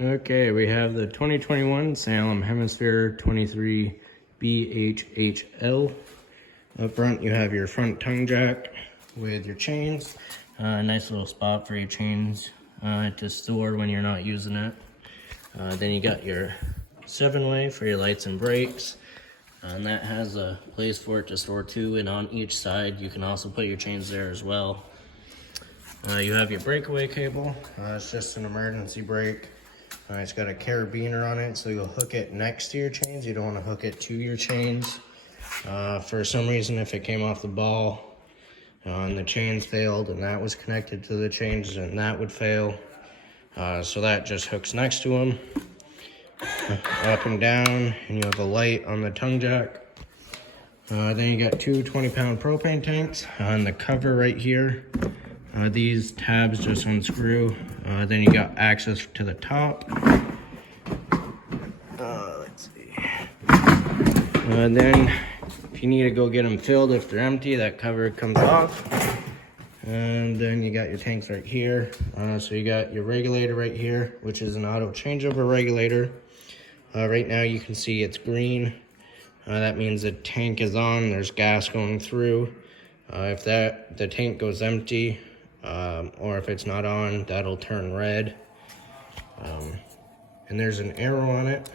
Okay, we have the 2021 Salem Hemisphere 23 BHHL. Up front, you have your front tongue jack with your chains. Nice little spot for your chains to store when you're not using it. Then you got your 7-way for your lights and brakes. And that has a place for it to store too, and on each side you can also put your chains there as well. You have your breakaway cable. It's just an emergency brake. It's got a carabiner on it, so you'll hook it next to your chains. You don't want to hook it to your chains. For some reason, if it came off the ball and the chains failed and that was connected to the chains, then that would fail. So that just hooks next to them. Up and down, and you have a light on the tongue jack. Then you got two 20-pound propane tanks on the cover right here. These tabs just unscrew. Then you got access to the top. Let's see. Then if you need to go get them filled, if they're empty, that cover comes off. And then you got your tanks right here. So you got your regulator right here, which is an auto changeover regulator. Right now you can see it's green. That means the tank is on, there's gas going through. If the tank goes empty, or if it's not on, that'll turn red. And there's an arrow on it,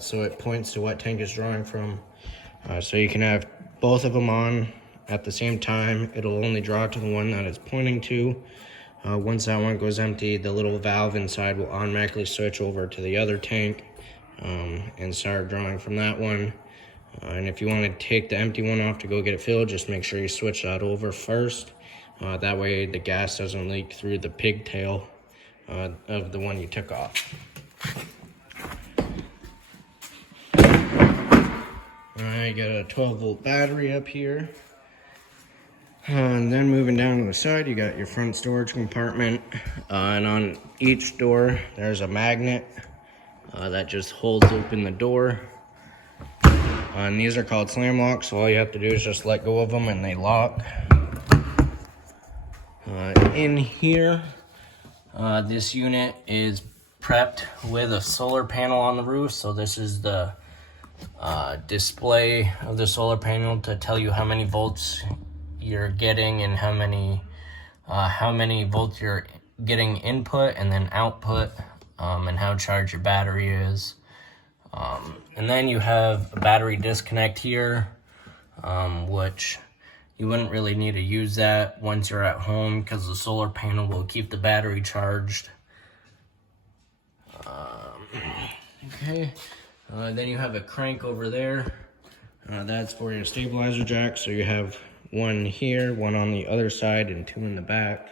so it points to what tank is drawing from. So you can have both of them on at the same time. It'll only draw to the one that it's pointing to. Once that one goes empty, the little valve inside will automatically switch over to the other tank and start drawing from that one. And if you want to take the empty one off to go get it filled, just make sure you switch that over first. That way the gas doesn't leak through the pigtail of the one you took off. You got a 12-volt battery up here. And then moving down to the side, you got your front storage compartment. And on each door, there's a magnet that just holds open the door. And these are called slam locks, so all you have to do is just let go of them and they lock. In here, this unit is prepped with a solar panel on the roof. So this is the display of the solar panel to tell you how many volts you're getting and how many volts you're getting input and then output, and how charged your battery is. And then you have a battery disconnect here, which you wouldn't really need to use that once you're at home because the solar panel will keep the battery charged. Okay, then you have a crank over there. That's for your stabilizer jack. So you have one here, one on the other side, and two in the back.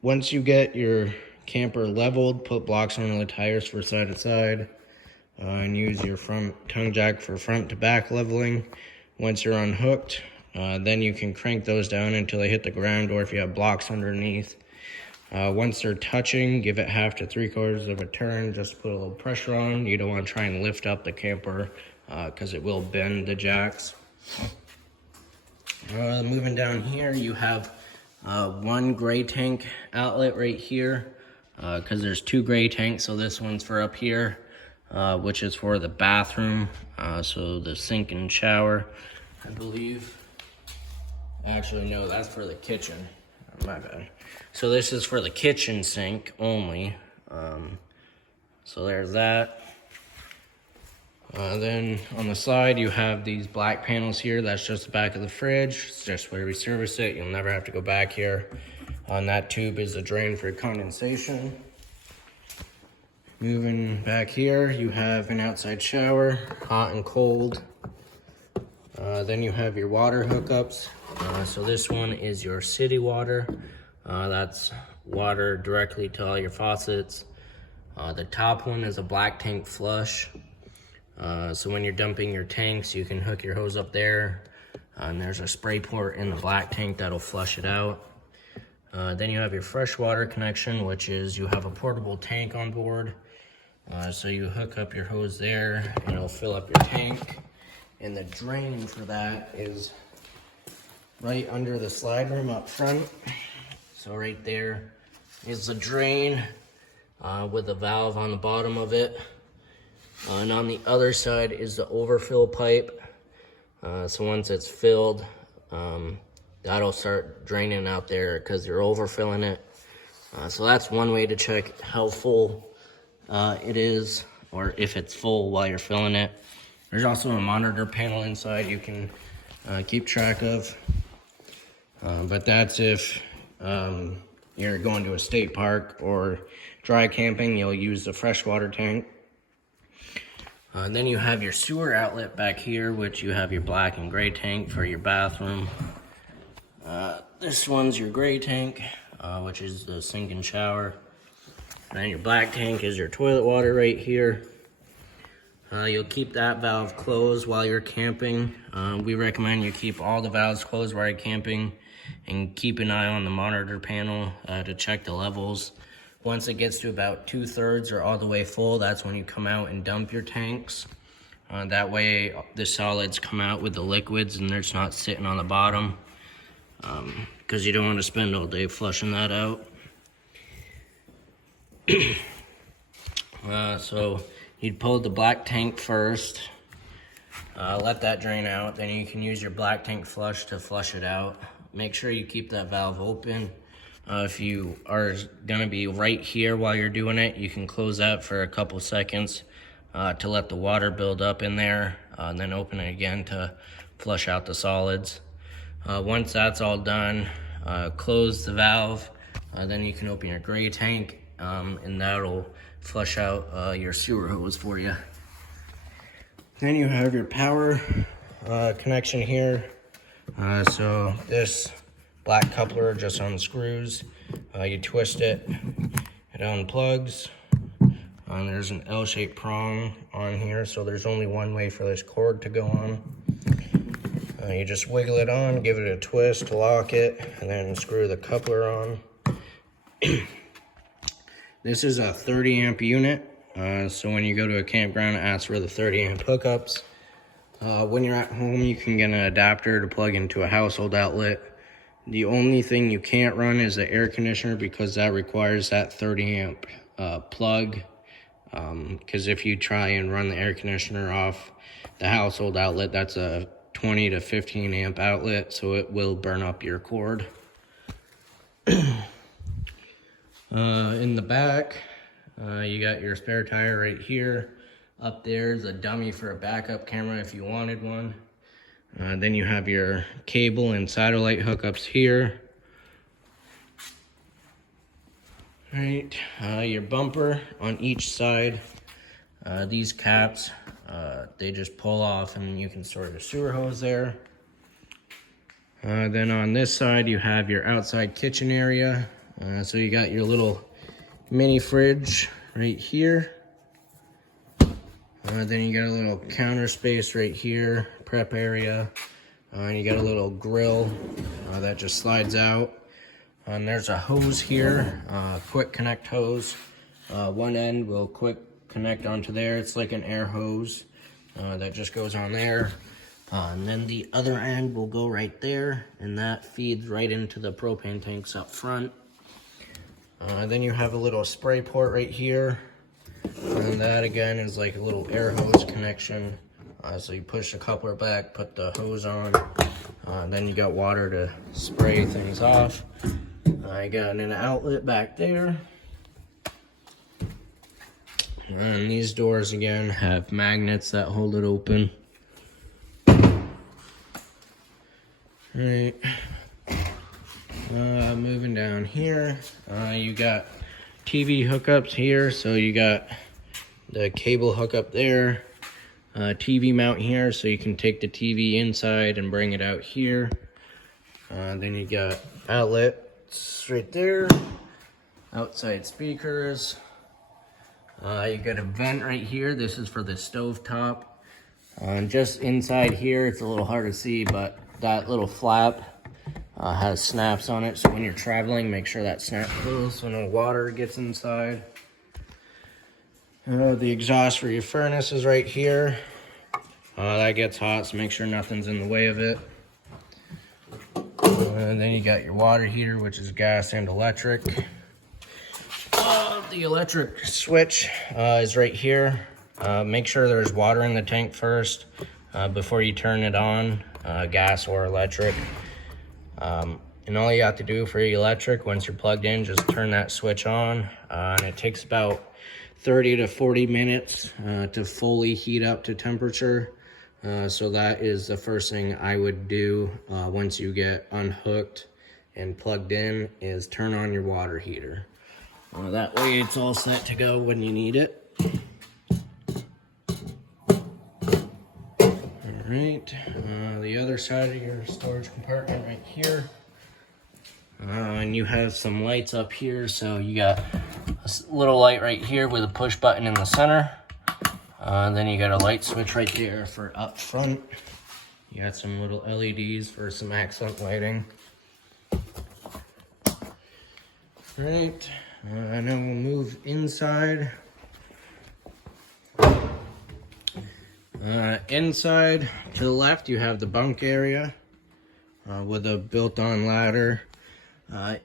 Once you get your camper leveled, put blocks on the tires for side to side, and use your front tongue jack for front to back leveling. Once you're unhooked, then you can crank those down until they hit the ground, or if you have blocks underneath. Once they're touching, give it 1/2 to 3/4 of a turn, just put a little pressure on. You don't want to try and lift up the camper because it will bend the jacks. Moving down here, you have one gray tank outlet right here, because there's two gray tanks. So this one's for up here, which is for the bathroom, so the sink and shower, I believe. Actually, no, that's for the kitchen. My bad. So this is for the kitchen sink only. So there's that. Then on the side, you have these black panels here. That's just the back of the fridge. It's just where we service it. You'll never have to go back here. On that tube is a drain for condensation. Moving back here, you have an outside shower, hot and cold. Then you have your water hookups. So this one is your city water. That's water directly to all your faucets. The top one is a black tank flush. So when you're dumping your tanks, you can hook your hose up there. And there's a spray port in the black tank that'll flush it out. Then you have your freshwater connection, which is you have a portable tank on board. So you hook up your hose there and it'll fill up your tank. And the drain for that is right under the slide room up front. So right there is the drain. with a valve on the bottom of it. And on the other side is the overfill pipe. So once it's filled, that'll start draining out there because you're overfilling it. So that's one way to check how full it is, or if it's full while you're filling it. There's also a monitor panel inside you can keep track of. But that's if you're going to a state park or dry camping, you'll use the freshwater tank. Then you have your sewer outlet back here, which you have your black and gray tank for your bathroom. This one's your gray tank, which is the sink and shower. And then your black tank is your toilet water right here. You'll keep that valve closed while you're camping. We recommend you keep all the valves closed while you're camping and keep an eye on the monitor panel to check the levels. Once it gets to about 2/3 or all the way full, that's when you come out and dump your tanks. That way the solids come out with the liquids and they're just not sitting on the bottom, because you don't want to spend all day flushing that out. So you'd pull the black tank first, let that drain out, then you can use your black tank flush to flush it out. Make sure you keep that valve open. If you are gonna be right here while you're doing it, you can close that for a couple seconds to let the water build up in there, and then open it again to flush out the solids. Once that's all done, close the valve, then you can open your gray tank, and that'll flush out your sewer hose for you. Then you have your power connection here. So this black coupler just unscrews, you twist it, it unplugs. There's an L-shaped prong on here, so there's only one way for this cord to go on. You just wiggle it on, give it a twist to lock it, and then screw the coupler on. This is a 30 amp unit, so when you go to a campground, it asks for the 30 amp hookups. When you're at home, you can get an adapter to plug into a household outlet. The only thing you can't run is the air conditioner, because that requires that 30 amp plug. Because if you try and run the air conditioner off the household outlet, that's a 20 to 15 amp outlet, so it will burn up your cord. In the back, you got your spare tire right here. Up there's a dummy for a backup camera if you wanted one. Then you have your cable and satellite hookups here. Right, your bumper on each side. These caps, they just pull off and you can store your sewer hose there. Then on this side you have your outside kitchen area. So you got your little mini fridge right here. Then you got a little counter space right here, prep area. And you got a little grill that just slides out. And there's a hose here, quick connect hose. One end will quick connect onto there. It's like an air hose that just goes on there. And then the other end will go right there, and that feeds right into the propane tanks up front. Then you have a little spray port right here. And that again is like a little air hose connection. So you push the coupler back, put the hose on, then you got water to spray things off. I got an outlet back there. And these doors again have magnets that hold it open. Alright. Moving down here, you got TV hookups here. So you got the cable hookup there. TV mount here, so you can take the TV inside and bring it out here. Then you got outlets right there, outside speakers. You got a vent right here. This is for the stove top. Just inside here, it's a little hard to see, but that little flap has snaps on it. So when you're traveling, make sure that snap closed so no water gets inside. The exhaust for your furnace is right here. That gets hot, so make sure nothing's in the way of it. And then you got your water heater, which is gas and electric. The electric switch is right here. Make sure there's water in the tank first before you turn it on, gas or electric. And all you have to do for your electric, once you're plugged in, just turn that switch on. And it takes about 30 to 40 minutes to fully heat up to temperature. So that is the first thing I would do once you get unhooked and plugged in, is turn on your water heater. That way it's all set to go when you need it. Alright, the other side of your storage compartment right here. And you have some lights up here. So you got a little light right here with a push button in the center. Then you got a light switch right there for up front. You got some little LEDs for some accent lighting. Alright, and then we'll move inside. Inside to the left, you have the bunk area with a built-on ladder.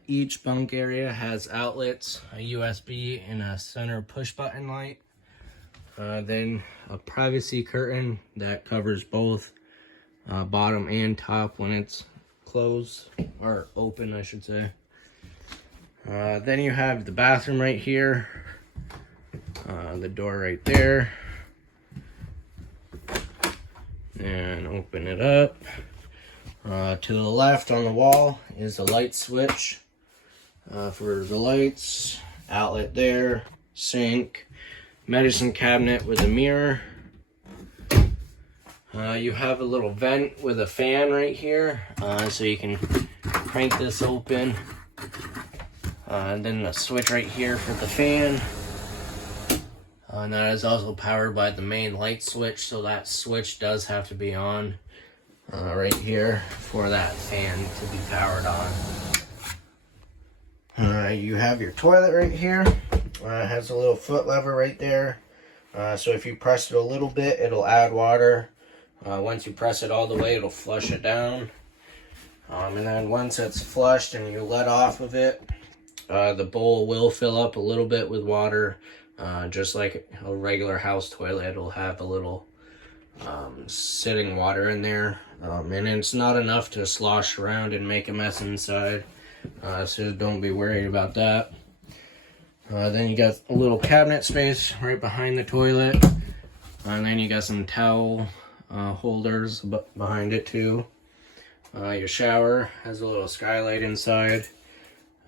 Each bunk area has outlets, a USB, and a center push-button light. Then a privacy curtain that covers both bottom and top when it's closed, or open, I should say. Then you have the bathroom right here, the door right there, and open it up. To the left on the wall is a light switch for the lights, outlet there, sink, medicine cabinet with a mirror. You have a little vent with a fan right here, so you can crank this open. And then a switch right here for the fan. And that is also powered by the main light switch, so that switch does have to be on right here for that fan to be powered on. You have your toilet right here. It has a little foot lever right there. So if you press it a little bit, it'll add water. Once you press it all the way, it'll flush it down. And then once it's flushed and you let off of it, the bowl will fill up a little bit with water, just like a regular house toilet. It'll have a little sitting water in there, and it's not enough to slosh around and make a mess inside, so don't be worried about that. Then you got a little cabinet space right behind the toilet, and then you got some towel holders behind it too. Your shower has a little skylight inside.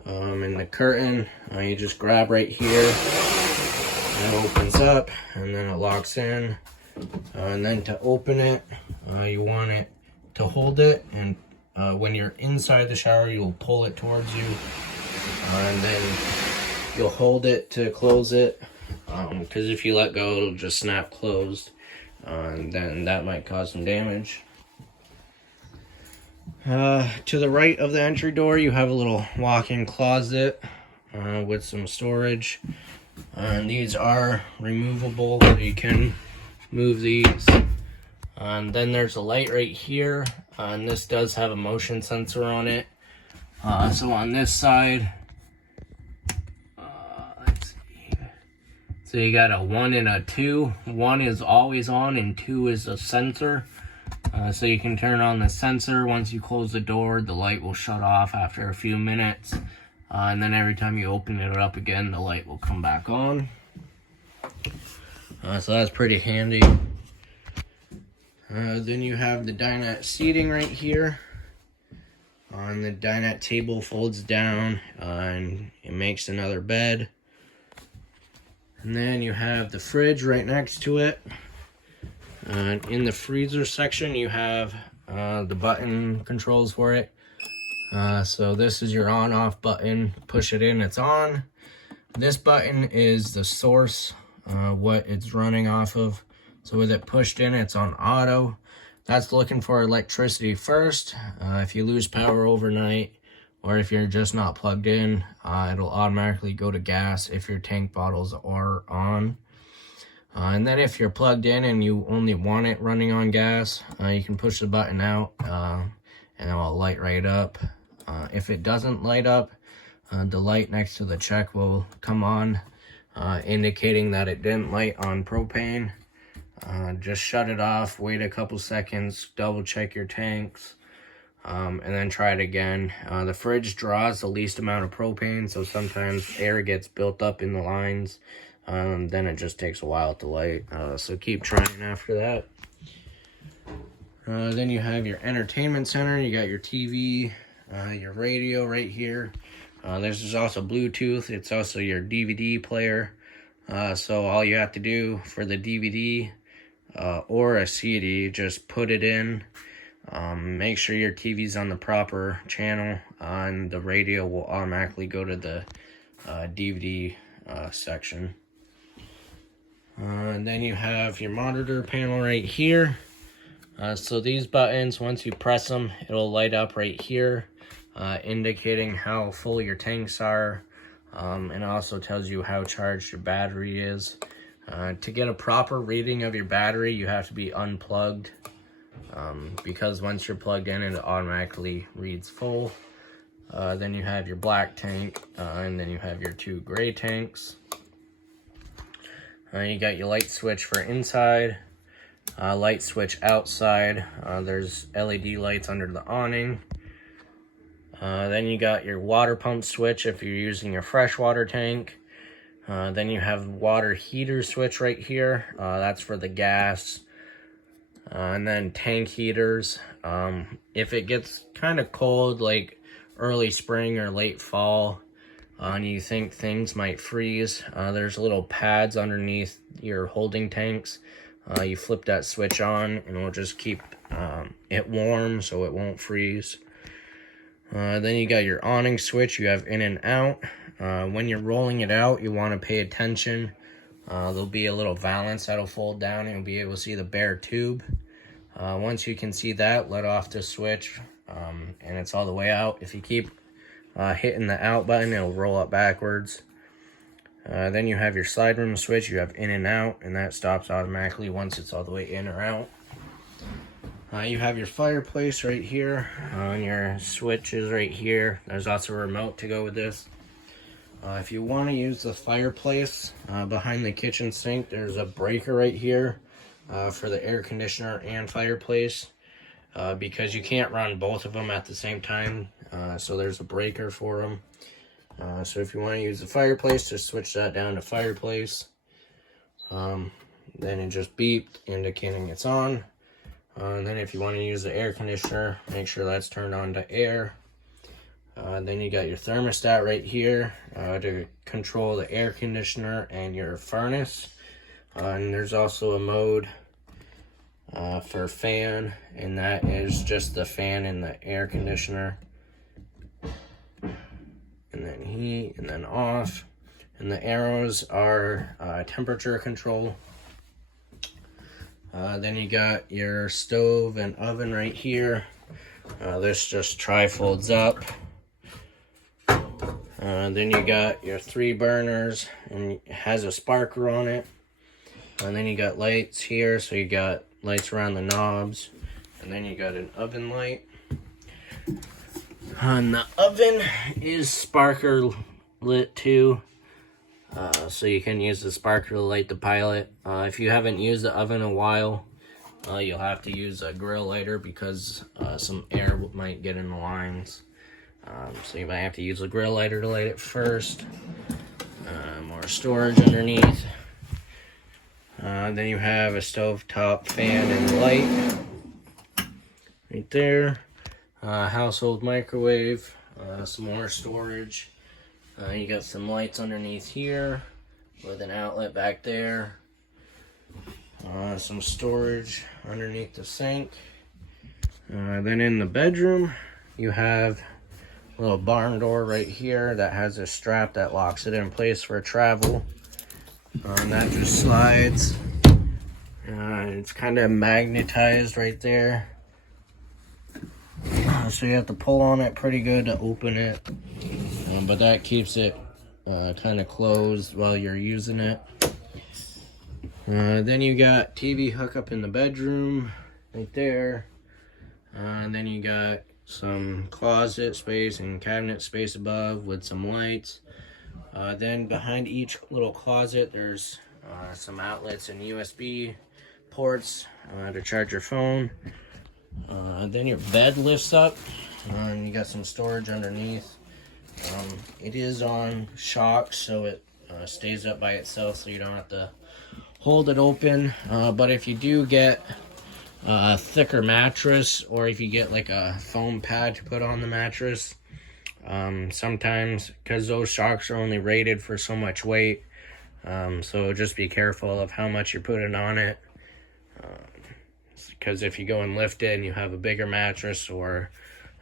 And the curtain, you just grab right here, and it opens up, and then it locks in. And then to open it, you want it to hold it, and when you're inside the shower, you'll pull it towards you, and then you'll hold it to close it, because if you let go, it'll just snap closed, and then that might cause some damage. To the right of the entry door, you have a little walk-in closet with some storage. And these are removable, so you can move these. And then there's a light right here, and this does have a motion sensor on it. So on this side, let's see. So you got a 1 and a 2. 1 is always on, and 2 is a sensor. So you can turn on the sensor. Once you close the door, the light will shut off after a few minutes. And then every time you open it up again, the light will come back on. So that's pretty handy. Then you have the dinette seating right here. And the dinette table folds down and it makes another bed. And then you have the fridge right next to it. In the freezer section, you have the button controls for it. So this is your on-off button. Push it in, it's on. This button is the source, what it's running off of. So with it pushed in, it's on auto. That's looking for electricity first. If you lose power overnight, or if you're just not plugged in, it'll automatically go to gas if your tank bottles are on. And then if you're plugged in and you only want it running on gas, you can push the button out and it will light right up. If it doesn't light up, the light next to the check will come on. indicating that it didn't light on propane. Just shut it off, wait a couple seconds, double check your tanks, and then try it again. The fridge draws the least amount of propane, so sometimes air gets built up in the lines. Then it just takes a while to light, so keep trying after that. Then you have your entertainment center. You got your TV, your radio right here. This is also Bluetooth. It's also your DVD player. So all you have to do for the DVD or a CD, just put it in. Make sure your TV's on the proper channel, and the radio will automatically go to the DVD section. And then you have your monitor panel right here. So these buttons, once you press them, it'll light up right here, indicating how full your tanks are, and also tells you how charged your battery is. To get a proper reading of your battery, you have to be unplugged, because once you're plugged in, it automatically reads full. Then you have your black tank, and then you have your two gray tanks. You got your light switch for inside, light switch outside. There's LED lights under the awning. Then you got your water pump switch if you're using a freshwater tank. Then you have water heater switch right here. That's for the gas. And then tank heaters. If it gets kind of cold, like early spring or late fall, and you think things might freeze, there's little pads underneath your holding tanks. You flip that switch on and it'll just keep it warm so it won't freeze. Then you got your awning switch. You have in and out. When you're rolling it out, you want to pay attention. There'll be a little valance that'll fold down and you'll be able to see the bare tube. Once you can see that, let off the switch, and it's all the way out. If you keep hitting the out button, it'll roll up backwards. Then you have your slide room switch. You have in and out, and that stops automatically once it's all the way in or out. You have your fireplace right here, and your switches right here. There's also a remote to go with this. If you want to use the fireplace behind the kitchen sink, there's a breaker right here for the air conditioner and fireplace, because you can't run both of them at the same time. So there's a breaker for them. So if you want to use the fireplace, just switch that down to fireplace. Then it just beeped, indicating it's on. And then if you want to use the air conditioner, make sure that's turned on to air. Then you got your thermostat right here to control the air conditioner and your furnace. And there's also a mode for fan, and that is just the fan in the air conditioner. And then heat, and then off. And the arrows are temperature control. Then you got your stove and oven right here. This just tri-folds up. Then you got your 3 burners, and it has a sparker on it. And then you got lights here, so you got lights around the knobs. And then you got an oven light. And the oven is sparker lit too, so you can use the sparker to light the pilot. If you haven't used the oven in a while, you'll have to use a grill lighter because some air might get in the lines. So you might have to use a grill lighter to light it first. More storage underneath. Then you have a stovetop fan and light right there. Household microwave, some more storage. You got some lights underneath here with an outlet back there. Some storage underneath the sink. Then in the bedroom, you have a little barn door right here that has a strap that locks it in place for travel. And that just slides. It's kind of magnetized right there. So you have to pull on it pretty good to open it. But that keeps it kind of closed while you're using it. Then you got TV hookup in the bedroom right there. And then you got some closet space and cabinet space above with some lights. Then behind each little closet, there's some outlets and USB ports to charge your phone. Then your bed lifts up, and you got some storage underneath. It is on shocks, so it stays up by itself, so you don't have to hold it open. But if you do get a thicker mattress, or if you get like a foam pad to put on the mattress, sometimes, because those shocks are only rated for so much weight, so just be careful of how much you're putting on it, because if you go and lift it and you have a bigger mattress or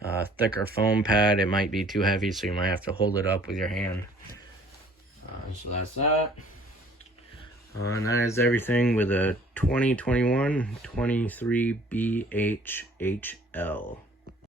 a thicker foam pad, it might be too heavy, so you might have to hold it up with your hand. So that's that. And that is everything with a 2021 23 BHHL.